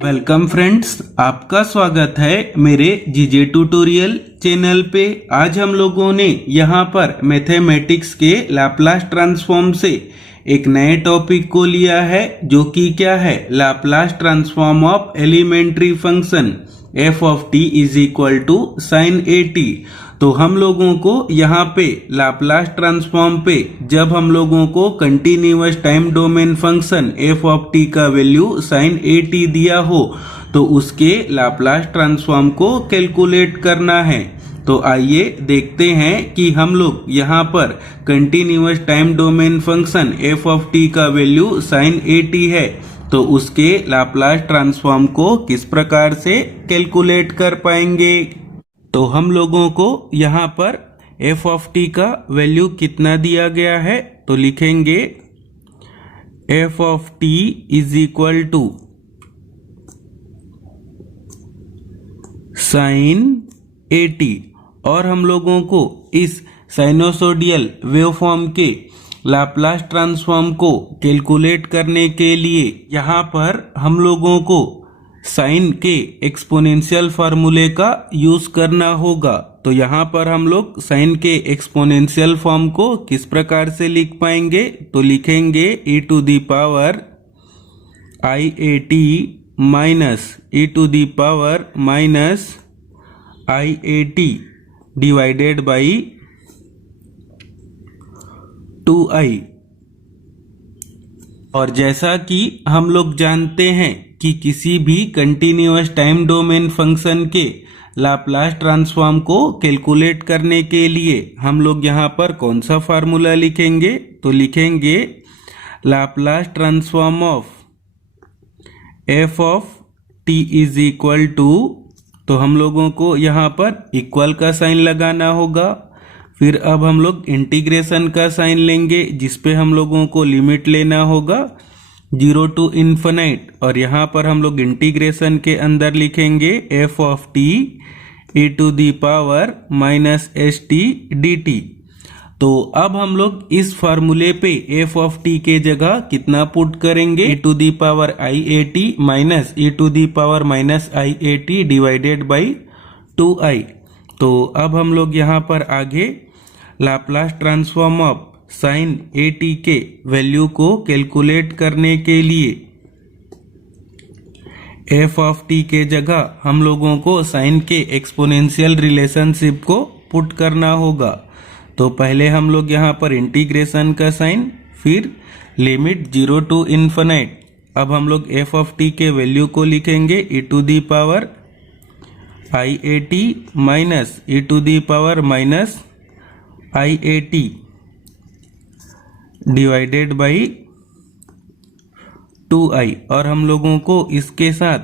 Welcome friends, आपका स्वागत है मेरे जीजे ट्यूटोरियल चैनल पे। आज हम लोगों ने यहाँ पर मैथमेटिक्स के लाप्लास ट्रांसफॉर्म से एक नए टॉपिक को लिया है, जो कि क्या है, Laplace transform of elementary function F of T is equal to sine A T. तो हम लोगों को यहाँ पे लाप्लास ट्रांसफॉर्म पे जब हम लोगों को continuous time domain function F of T का वैल्यू साइन ए टी दिया हो तो उसके लाप्लास ट्रांसफॉर्म को कैलकुलेट करना है। तो आइए देखते हैं कि हम लोग यहाँ पर continuous time domain function F of T का वैल्यू साइन ए टी है तो उसके लाप्लास ट्रांसफॉर्म को किस प्रकार से कैलकुलेट कर पाएंगे। तो हम लोगों को यहाँ पर एफ ऑफ टी का वैल्यू कितना दिया गया है, तो लिखेंगे F of T is equal to sine A T. और हम लोगों को इस साइनोसोडियल वेवफॉर्म के लाप्लास ट्रांसफॉर्म को कैलकुलेट करने के लिए यहाँ पर हम लोगों को साइन के एक्सपोनेंशियल फार्मूले का यूज करना होगा। तो यहाँ पर हम लोग साइन के एक्सपोनेंशियल फॉर्म को किस प्रकार से लिख पाएंगे, तो लिखेंगे e to the power I A T minus E to the power minus I A T divided by 2i। और जैसा कि हम लोग जानते हैं कि किसी भी कंटिन्यूअस टाइम डोमेन फंक्शन के लाप्लास ट्रांसफॉर्म को कैलकुलेट करने के लिए हम लोग यहाँ पर कौन सा फार्मूला लिखेंगे, तो लिखेंगे Laplace transform of F of T is equal to, तो हम लोगों को यहाँ पर इक्वल का साइन लगाना होगा। फिर अब हम लोग इंटीग्रेशन का साइन लेंगे जिसपे हम लोगों को लिमिट लेना होगा 0 टू इन्फिनाइट। और यहाँ पर हम लोग इंटीग्रेशन के अंदर लिखेंगे F of T E to the power minus S T D T. तो अब हम लोग इस फार्मूले पे एफ ऑफ टी के जगह कितना पुट करेंगे, e to the power I A T minus E to the power minus I A T divided by 2i। तो अब हम लोग यहाँ पर आगे Laplace transform of sine A t के वैल्यू को कैलकुलेट करने के लिए एफ ऑफ टी के जगह हम लोगों को साइन के एक्सपोनेंशियल रिलेशनशिप को पुट करना होगा। तो पहले हम लोग यहाँ पर इंटीग्रेशन का साइन, फिर लिमिट 0 टू इन्फिनाइट। अब हम लोग एफ ऑफ टी के वैल्यू को लिखेंगे e to the power I A T minus E to the power minus I A T divided by 2i। और हम लोगों को इसके साथ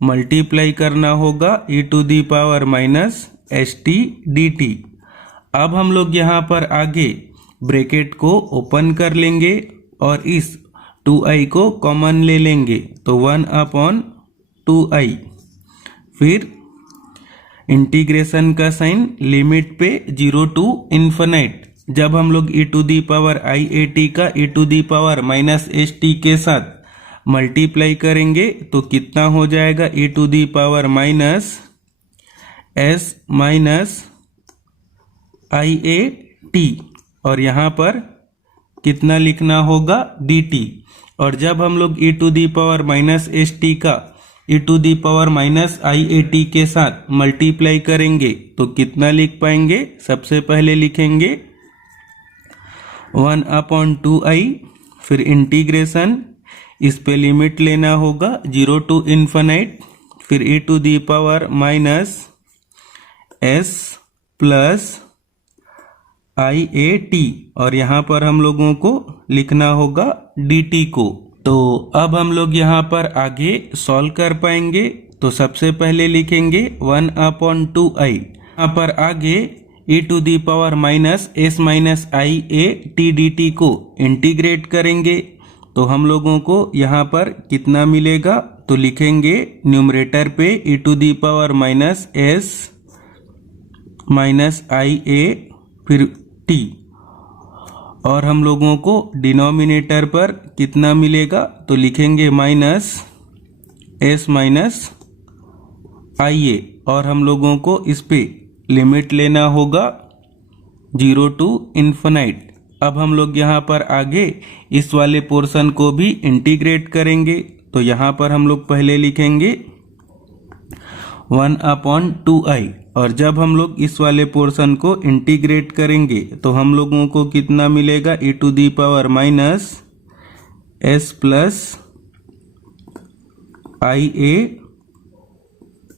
मल्टीप्लाई करना होगा e to the power minus S T D t. अब हम लोग यहाँ पर आगे ब्रैकेट को ओपन कर लेंगे और इस 2i को कॉमन ले लेंगे, तो 1/2i। फिर इंटीग्रेशन का साइन लिमिट पे 0 टू इन्फिनाइट। जब हम लोग e to the power I A t का e to the power minus S t के साथ मल्टीप्लाई करेंगे तो कितना हो जाएगा, e to the power minus s minus I A T. और यहाँ पर कितना लिखना होगा, डी टी। और जब हम लोग e to the power minus S t का e to the power minus I A t के साथ मल्टीप्लाई करेंगे तो कितना लिख पाएंगे, सबसे पहले लिखेंगे 1/2i। फिर इंटीग्रेशन, इस पे लिमिट लेना होगा 0 टू इन्फिनाइट। फिर e to the power minus S plus I A T. और यहाँ पर हम लोगों को लिखना होगा डी टी को। तो अब हम लोग यहाँ पर आगे सॉल्व कर पाएंगे। तो सबसे पहले लिखेंगे 1/2i। यहाँ पर आगे e to the power minus s minus I A t D t को इंटीग्रेट करेंगे तो हम लोगों को यहाँ पर कितना मिलेगा, तो लिखेंगे न्यूमरेटर पे e to the power minus s minus I a फिर टी। और हम लोगों को डिनोमिनेटर पर कितना मिलेगा, तो लिखेंगे minus s minus I A, और हम लोगों को इस पे लिमिट लेना होगा 0 टू इन्फिनाइट। अब हम लोग यहाँ पर आगे इस वाले पोर्शन को भी इंटीग्रेट करेंगे। तो यहाँ पर हम लोग पहले लिखेंगे 1/2i, और जब हम लोग इस वाले पोर्शन को इंटीग्रेट करेंगे तो हम लोगों को कितना मिलेगा, e to the power minus S plus I A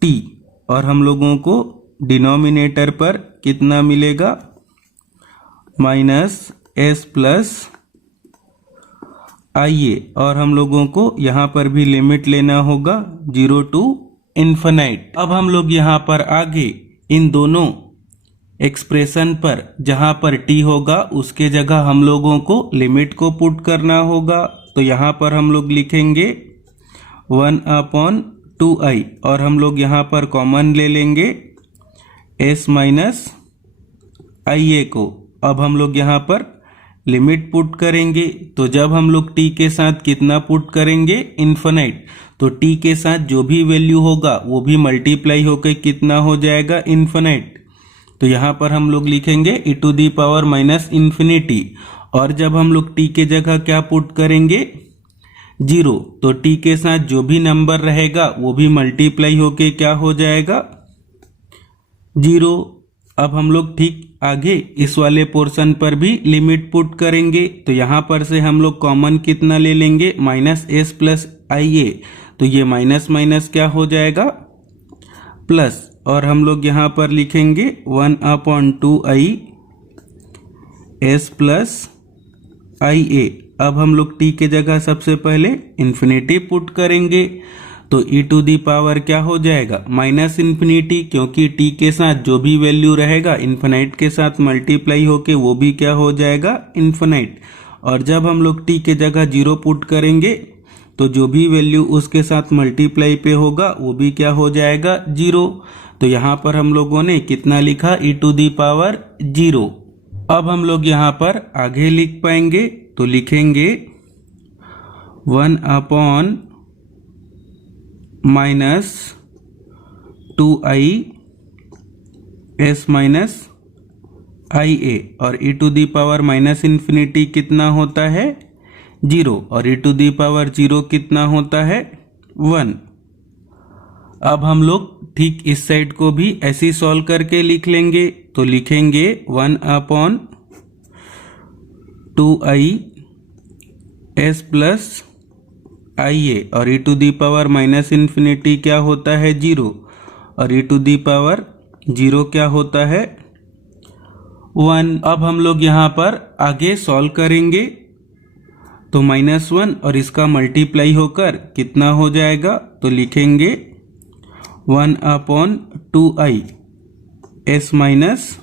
T, और हम लोगों को डिनोमिनेटर पर कितना मिलेगा, minus S plus I A, और हम लोगों को यहाँ पर भी लिमिट लेना होगा 0 टू इन्फिनाइट। अब हम लोग यहाँ पर आगे इन दोनों एक्सप्रेशन पर जहाँ पर t होगा उसके जगह हम लोगों को लिमिट को पुट करना होगा। तो यहाँ पर हम लोग लिखेंगे 1/2i, और हम लोग यहाँ पर कॉमन ले लेंगे s माइनस आई ए को। अब हम लोग यहाँ पर लिमिट पुट करेंगे। तो जब हम लोग t के साथ कितना पुट करेंगे, इन्फिनाइट, तो t के साथ जो भी वैल्यू होगा वो भी मल्टीप्लाई होकर कितना हो जाएगा, इन्फिनाइट। तो यहाँ पर हम लोग लिखेंगे e to the power minus infinity, और जब हम लोग t के जगह क्या पुट करेंगे, 0, तो t के साथ जो भी नंबर रहेगा वो भी मल्टीप्लाई होके क्या हो जाएगा, 0। अब हम लोग ठीक आगे इस वाले पोर्शन पर भी लिमिट पुट करेंगे। तो यहाँ पर से हम लोग कॉमन कितना ले लेंगे, माइनस एस प्लस आई ए, तो ये माइनस माइनस क्या हो जाएगा, प्लस, और हम लोग यहाँ पर लिखेंगे 1/2i एस प्लस आई ए। अब हम लोग t के जगह सबसे पहले इन्फिनिटी पुट करेंगे। तो e टू दी पावर क्या हो जाएगा, माइनस इन्फिनिटी, क्योंकि t के साथ जो भी वैल्यू रहेगा इन्फिनाइट के साथ मल्टीप्लाई होके वो भी क्या हो जाएगा, इन्फिनाइट। और जब हम लोग t के जगह 0 पुट करेंगे तो जो भी वैल्यू उसके साथ मल्टीप्लाई पे होगा वो भी क्या हो जाएगा, 0। तो यहाँ पर हम लोगों ने कितना लिखा, e टू दी पावर 0। अब हम लोग यहाँ पर आगे लिख पाएंगे। तो लिखेंगे 1/- -2i s minus I A, और e to the power minus infinity कितना होता है, 0, और e टू दी पावर 0 कितना होता है, 1। अब हम लोग ठीक इस साइड को भी ऐसे सॉल्व करके लिख लेंगे। तो लिखेंगे 1/2i s plus I A, और e to the power minus infinity क्या होता है, 0, और e टू दी पावर 0 क्या होता है, 1। अब हम लोग यहाँ पर आगे सॉल्व करेंगे। तो -1 और इसका मल्टीप्लाई होकर कितना हो जाएगा, तो लिखेंगे 1/2i s minus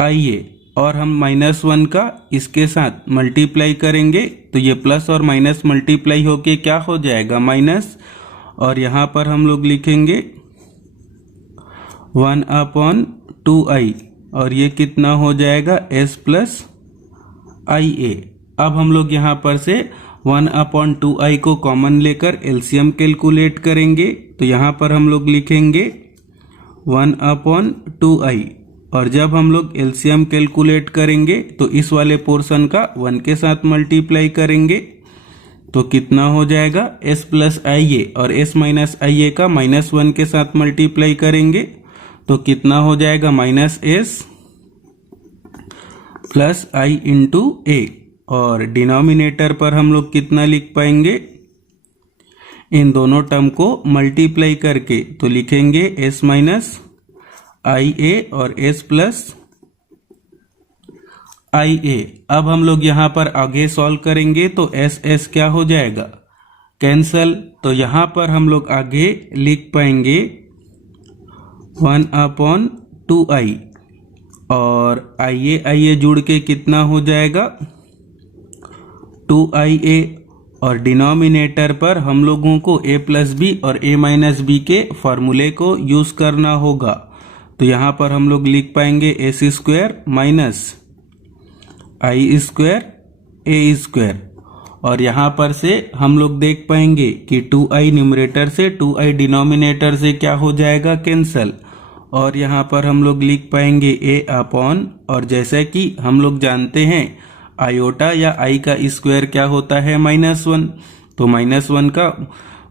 I A, और हम -1 का इसके साथ मल्टीप्लाई करेंगे तो ये प्लस और माइनस मल्टीप्लाई होके क्या हो जाएगा, माइनस, और यहाँ पर हम लोग लिखेंगे 1/2i, और ये कितना हो जाएगा, s प्लस आई ए। अब हम लोग यहाँ पर से 1/2i को कॉमन लेकर एलसीएम कैलकुलेट करेंगे। तो यहाँ पर हम लोग लिखेंगे 1/2i, और जब हम लोग एलसीएम कैलकुलेट करेंगे तो इस वाले पोर्शन का 1 के साथ मल्टीप्लाई करेंगे तो कितना हो जाएगा, s प्लस आई ए, और s माइनस आई ए का -1 के साथ मल्टीप्लाई करेंगे तो कितना हो जाएगा, -s प्लस आई इंटू ए, और डिनोमिनेटर पर हम लोग कितना लिख पाएंगे, इन दोनों टर्म को मल्टीप्लाई करके। तो लिखेंगे s माइनस आई ए और s प्लस आई ए। अब हम लोग यहाँ पर आगे सॉल्व करेंगे तो s क्या हो जाएगा, कैंसल। तो यहाँ पर हम लोग आगे लिख पाएंगे 1/2i, और आई ए जुड़ के कितना हो जाएगा, 2ia, और डिनोमिनेटर पर हम लोगों को a प्लस बी और a माइनस बी के फॉर्मूले को यूज करना होगा। तो यहाँ पर हम लोग लिख पाएंगे s² माइनस i² a², और यहाँ पर से हम लोग देख पाएंगे कि 2i न्यूमरेटर से 2i डिनोमिनेटर से क्या हो जाएगा, कैंसल। और यहाँ पर हम लोग लिख पाएंगे a अपॉन, और जैसे कि हम लोग जानते हैं आयोटा या i का स्क्वायर क्या होता है, -1। तो -1 का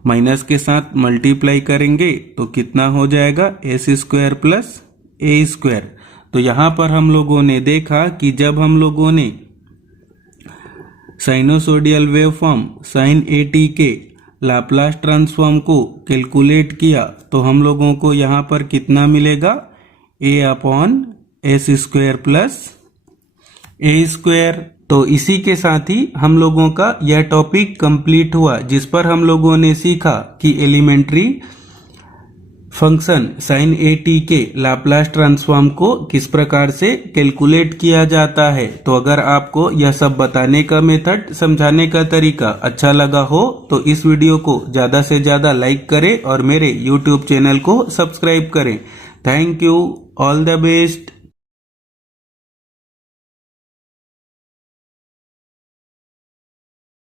माइनस के साथ मल्टीप्लाई करेंगे तो कितना हो जाएगा, s square plus a square. तो यहाँ पर हम लोगों ने देखा कि जब हम लोगों ने साइनोसोडियल वेवफॉर्म sin at के लाप्लास ट्रांसफॉर्म को कैलकुलेट किया तो हम लोगों को यहाँ पर कितना मिलेगा, a upon s square plus a square. तो इसी के साथ ही हम लोगों का यह टॉपिक कंप्लीट हुआ, जिस पर हम लोगों ने सीखा कि एलिमेंट्री फंक्शन sin at के लाप्लास ट्रांसफॉर्म को किस प्रकार से कैलकुलेट किया जाता है। तो अगर आपको यह सब बताने का मेथड, समझाने का तरीका अच्छा लगा हो तो इस वीडियो को ज़्यादा से ज़्यादा लाइक करें और मेरे YouTube चैनल को सब्सक्राइब करें। Thank you, all the best.